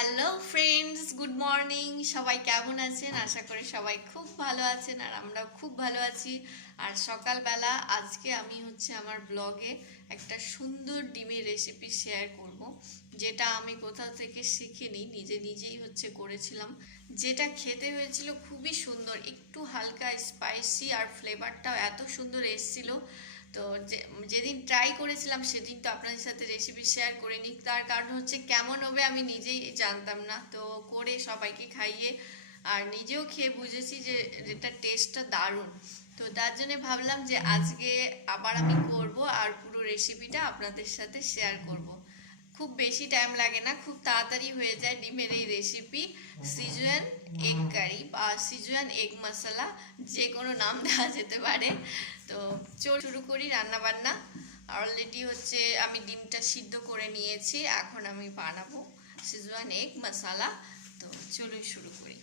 Hello friends, good morning. সবাই কেমন আছেন? আশা করি সবাই খুব ভালো আছেন, আর আমরাও খুব ভালো আছি। আর সকালবেলা আজকে আমি আমার ব্লগে একটা সুন্দর ডিমের রেসিপি শেয়ার করব, যেটা আমি কোথাও থেকে শিখিনি, নিজেই করেছিলাম। যেটা খেতে হয়েছিল খুবই সুন্দর, একটু হালকা স্পাইসি, আর ফ্লেভারটাও এত সুন্দর এসেছিল। তো যেদিন ট্রাই করেছিলাম সেদিন তো আপনাদের সাথে রেসিপি শেয়ার করিনি, তার কারণ কেমন হবে আমি নিজেই জানতাম না। তো করে সবাইকে খাইয়ে আর নিজেও খেয়ে বুঝেছি যে এটা টেস্টটা দারুণ। তো তার জন্য ভাবলাম যে আজকে আবার আমি করব, আর পুরো রেসিপিটা আপনাদের সাথে শেয়ার করব। খুব বেশি টাইম লাগে না, খুব তাড়াতাড়ি হয়ে যায় ডিমের এই রেসিপি। সিজুয়ান এগ কারি বা সিজুয়ান এগ মশলা, যে কোনো নাম দেওয়া যেতে পারে। তো চল শুরু করি রান্না বান্না। অলরেডি আমি ডিমটা সিদ্ধ করে নিয়েছি, এখন আমি বানাবো সিজুয়ান এগ মশলা। তো চলুন শুরু করি।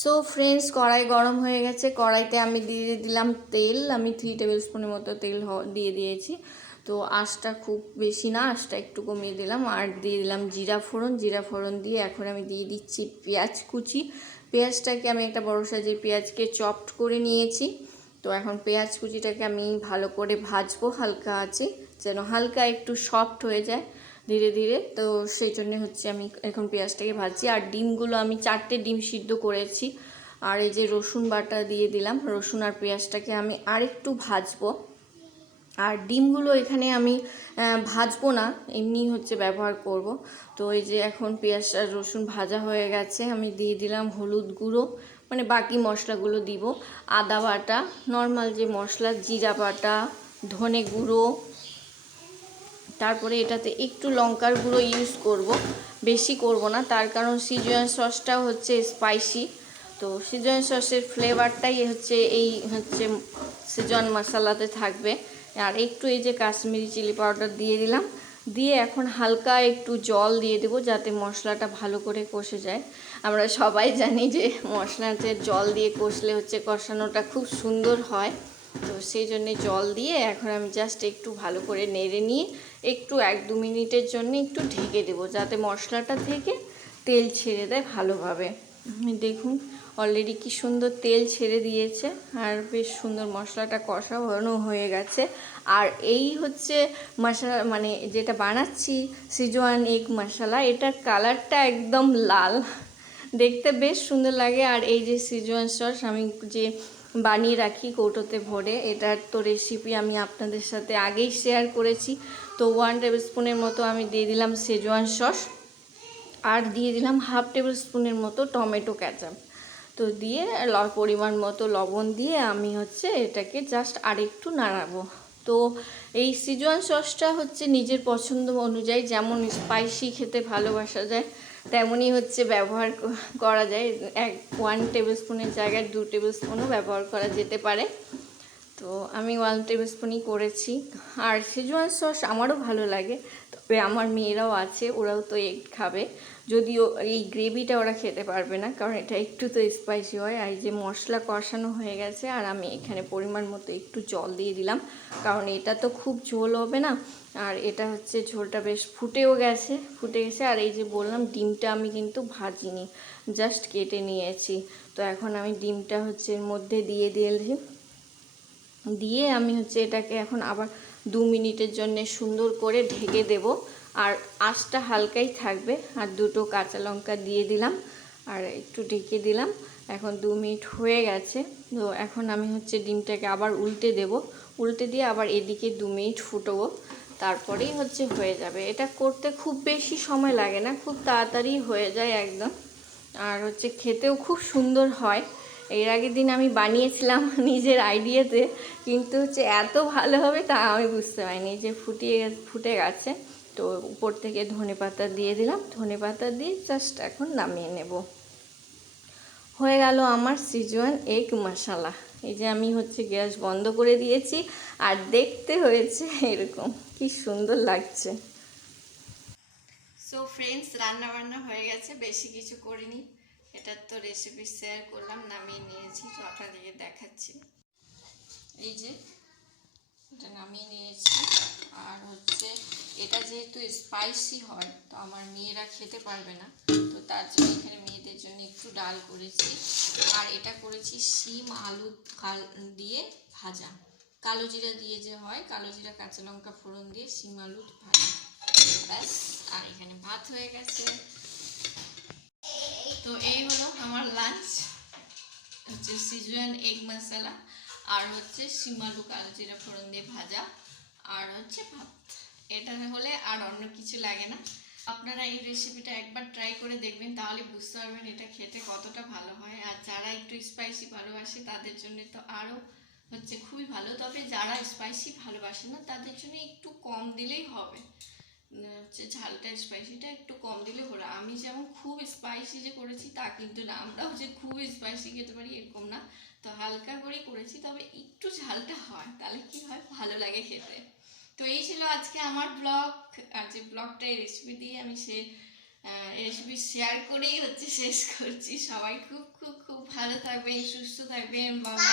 সো ফ্রেন্ডস, কড়াই গরম হয়ে গেছে। কড়াইতে আমি দিয়ে দিলাম তেল। আমি 3 টেবিল স্পুনের মতো তেল দিয়ে দিয়েছি। তো আঁচটা খুব বেশি না, আঁচটা একটু কমিয়ে দিলাম। আর দিয়ে দিলাম জিরা ফোড়ন দিয়ে এখন আমি দিয়ে দিচ্ছি পেঁয়াজ কুচি। পেঁয়াজটাকে আমি একটা বড় সাইজের পেঁয়াজকে চপড করে নিয়েছি। তো এখন পেঁয়াজ কুচিটাকে আমি ভালো করে ভাজবো হালকা আছে, যেন হালকা একটু সফট হয়ে যায় ধীরে ধীরে। তো সেই জন্য আমি এখন পেঁয়াজটাকে ভাজছি। আর ডিমগুলো আমি 4টে ডিম সিদ্ধ করেছি। আর এই যে রসুন বাটা দিয়ে দিলাম। রসুন আর পেঁয়াজটাকে আমি আরেকটু ভাজবো। আর ডিমগুলো এখানে আমি ভাজবো না, এমনি ব্যবহার করব। তো এই যে এখন পেঁয়াজ আর রসুন ভাজা হয়ে গেছে, আমি দিয়ে দিলাম হলুদ গুঁড়ো, মানে বাকি মশলাগুলো দিব। আদা বাটা, নর্মাল যে মশলা, জিরা বাটা, ধনে গুঁড়ো, তারপরে এটাতে একটু লঙ্কার গুঁড়ো ইউজ করব, বেশি করব না, তার কারণ সিজুয়ান সসটা স্পাইসি। তো সিজুয়ান সসের ফ্লেভারটাই এই সিজুয়ান মশলাতে থাকবে। আর একটু এই যে কাশ্মীরি চিলি পাউডার দিয়ে দিলাম। দিয়ে এখন হালকা একটু জল দিয়ে দেবো, যাতে মশলাটা ভালো করে কষে যায়। আমরা সবাই জানি যে মশলাতে জল দিয়ে কষলে কষানোটা খুব সুন্দর হয়। তো সেই জন্যে জল দিয়ে এখন আমি জাস্ট একটু ভালো করে নেড়ে নিয়ে একটু 1-2 মিনিটের জন্য একটু ঢেকে দেবো, যাতে মশলাটা থেকে তেল ছেড়ে দেয় ভালোভাবে। দেখুন অলরেডি কি সুন্দর তেল ছেড়ে দিয়েছে, আর বেশ সুন্দর মশলাটা কষানো হয়ে গেছে। আর এই মশলা, মানে যেটা বানাচ্ছি সিজওয়ান এগ মশলা, এটার কালারটা একদম লাল, দেখতে বেশ সুন্দর লাগে। আর এই যে সিজওয়ান সস আমি যে বানিয়ে রাখি কৌটোতে ভরে, এটার তো রেসিপি আমি আপনাদের সাথে আগেই শেয়ার করেছি। তো 1 টেবিল স্পুনের মতো আমি দিয়ে দিলাম সেজওয়ান সস, আর দিয়ে দিলাম 1/2 টেবিল স্পুনের মতো টমেটো কেচাপ। তো দিয়ে পরিমাণ মতো লবণ দিয়ে আমি এটাকে জাস্ট আরেকটু নাড়াবো। তো এই সিজওয়ান সসটা নিজের পছন্দ অনুযায়ী, যেমন স্পাইসি খেতে ভালোবাসা যায় তেমনই ব্যবহার করা যায়। 1 টেবিল স্পুনের জায়গায় 2 টেবিল স্পুনও ব্যবহার করা যেতে পারে। তো আমি 1 টেবিল স্পুনই করেছি। আর সেজওয়ান সস আমারও ভালো লাগে, তবে আমার মেয়েরাও আছে, ওরাও তো এগ খাবে, যদিও এই গ্রেভিটা ওরা খেতে পারবে না, কারণ এটা একটু তো স্পাইসি হয়। আর এই যে মশলা কষানো হয়ে গেছে, আর আমি এখানে পরিমাণ মতো একটু জল দিয়ে দিলাম, কারণ এটা তো খুব ঝোল হবে না। আর এটা ঝোলটা বেশ ফুটে গেছে। আর এই যে বললাম, ডিমটা আমি কিন্তু ভাজিনি, জাস্ট কেটে নিয়েছি। তো এখন আমি ডিমটা এর মধ্যে দিয়ে আমি এটাকে এখন আবার 2 মিনিটের জন্য সুন্দর করে ঢেকে দেব। আর আঁচটা হালকাই থাকবে। আর 2টো কাঁচা লঙ্কা দিয়ে দিলাম, আর একটু ঢেকে দিলাম। এখন 2 মিনিট হয়ে গেছে। তো এখন আমি ডিমটাকে আবার উল্টে দিয়ে আবার এদিকে 2 মিনিট ফুটবো, তারপরেই হয়ে যাবে। এটা করতে খুব বেশি সময় লাগে না, খুব তাড়াতাড়ি হয়ে যায় একদম। আর খেতেও খুব সুন্দর হয়। এর আগের দিন আমি বানিয়েছিলাম নিজের আইডিয়াতে, কিন্তু এত ভালো হবে তা আমি বুঝতে পারিনি। যে ফুটে গেছে। তো উপর থেকে ধনেপাতা দিয়ে দিলাম, ধনেপাতা দিয়ে জাস্ট এখন নামিয়ে নেব। হয়ে গেল আমার সিজওয়ান এগ মশলা। এই যে আমি গ্যাস বন্ধ করে দিয়েছি, আর দেখতে হয়েছে এরকম, কি সুন্দর লাগছে। সো ফ্রেন্ডস, রান্না বান্না হয়ে গেছে, বেশি কিছু করিনি, এটার তো রেসিপি শেয়ার করলাম, নামিয়ে নিয়েছি। তো আপনাদেরকে দেখাচ্ছি। এই যে এটা নামিয়ে নিয়েছি। আর হচ্ছে এটা যেহেতু স্পাইসি হয় তো আমার মেয়েরা খেতে পারবে না, তো তার জন্য এখানে মেয়েদের জন্য একটু ডাল করেছি। আর এটা করেছি শিম আলু দিয়ে ভাজা, কালো জিরা দিয়ে যে হয়, কালো জিরা কাঁচা লঙ্কা ফোড়ন দিয়ে শিম আলু ভাজা, ব্যাস। আর এখানে ভাত হয়ে গেছে। তো এই হলো আমার লাঞ্চ, হচ্ছে সিজওয়ান এগ মশলা, আর হচ্ছে শিম আলু কালো জিরা ফোড়ন দিয়ে ভাজা, আর হচ্ছে ভাত। এটা হলে আর অন্য কিছু লাগে না। আপনারা এই রেসিপিটা একবার ট্রাই করে দেখবেন, তাহলে বুঝতে পারবেন এটা খেতে কতটা ভালো হয়। আর যারা একটু স্পাইসি ভালোবাসে তাদের জন্য তো আরও হচ্ছে খুবই ভালো, তবে যারা স্পাইসি ভালোবাসে না তাদের জন্য একটু কম দিলেই হবে, হচ্ছে ঝালটা স্পাইসিটা একটু কম দিলে হলো। আমি যেমন খুব স্পাইসি যে করেছি তা কিন্তু না, আমরাও যে খুব স্পাইসি খেতে পারি এরকম না, তো হালকা করে করেছি, তবে একটু ঝালটা হয়, তাহলে কি হয়, ভালো লাগে খেতে। তো এই ছিল আজকে আমার ব্লগ। আর যে ব্লগটা এই রেসিপি দিয়ে আমি রেসিপি শেয়ার করেই হচ্ছে শেষ করছি। সবাই খুব খুব খুব ভালো থাকবেন, সুস্থ থাকবেন, বাবা।